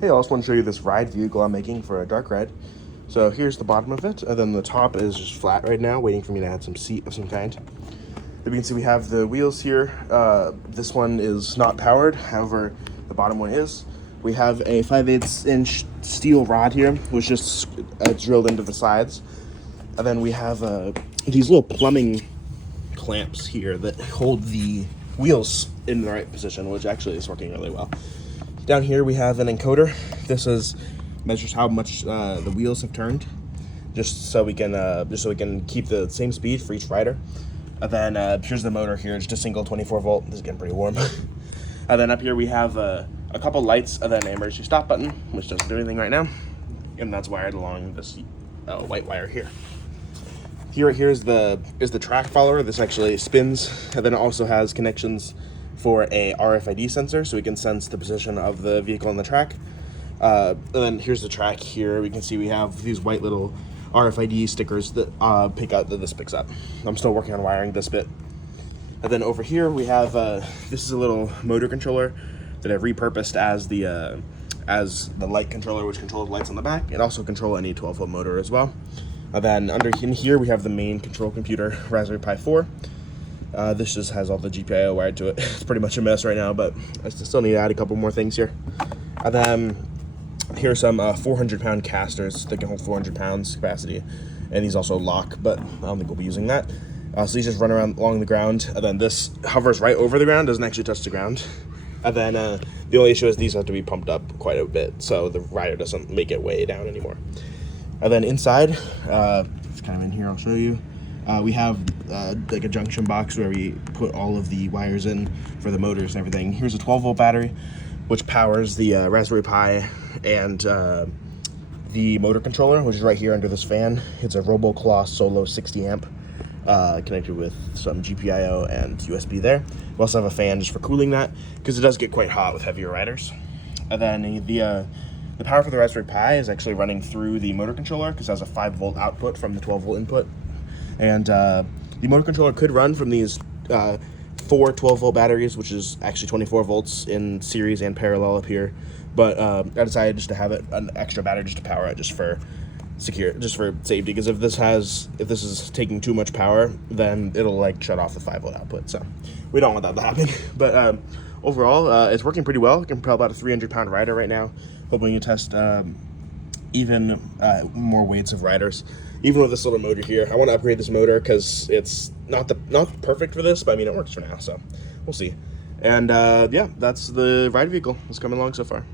Hey, I also want to show you this ride vehicle I'm making for a dark ride. So here's the bottom of it, and then the top is just flat right now, waiting for me to add some seat of some kind. As you can see, we have the wheels here. This one is not powered, however, the bottom one is. We have a 5/8 inch steel rod here, which just drilled into the sides. And then we have these little plumbing clamps here that hold the wheels in the right position, which actually is working really well. Down here we have an encoder. This is measures how much the wheels have turned, just so we can keep the same speed for each rider. And then here's the motor here. It's just a single 24 volt. This is getting pretty warm. And then up here we have a couple lights and then an emergency stop button, which doesn't do anything right now. And that's wired along this white wire here. Here is the track follower. This actually spins, and then it also has connections for a RFID sensor, so we can sense the position of the vehicle on the track. And then here's the track here. We can see we have these white little RFID stickers that pick out that this picks up. I'm still working on wiring this bit. And then over here we have this is a little motor controller that I've repurposed as the light controller, which controls lights on the back, and also control any 12-volt motor as well. And then under in here we have the main control computer, Raspberry Pi 4. This just has all the GPIO wired to it. It's pretty much a mess right now, but I still need to add a couple more things here. And then here are some 400-pound casters that can hold 400 pounds capacity, and these also lock, but I don't think we'll be using that. So these just run around along the ground, and then this hovers right over the ground, doesn't actually touch the ground. And then the only issue is these have to be pumped up quite a bit, so the rider doesn't make it way down anymore. And then inside, it's kind of in here, I'll show you. We have like a junction box where we put all of the wires in for the motors and everything. Here's a 12-volt battery, which powers the Raspberry Pi and the motor controller, which is right here under this fan. It's a RoboClaw Solo 60 amp, connected with some GPIO and USB there. We also have a fan just for cooling that, because it does get quite hot with heavier riders. And then the power for the Raspberry Pi is actually running through the motor controller, because it has a 5-volt output from the 12-volt input. And the motor controller could run from these 4 12-volt batteries, which is actually 24 volts in series and parallel up here. But I decided just to have it an extra battery just to power it, just for safety. Because if this is taking too much power, then it'll like shut off the 5-volt output. So we don't want that to happen. But overall, it's working pretty well. I can propel about a 300-pound rider right now. Hoping to test even more weights of riders. Even with this little motor here, I want to upgrade this motor because it's not perfect for this, but I mean it works for now, so we'll see. And yeah, that's the ride vehicle. It's coming along so far.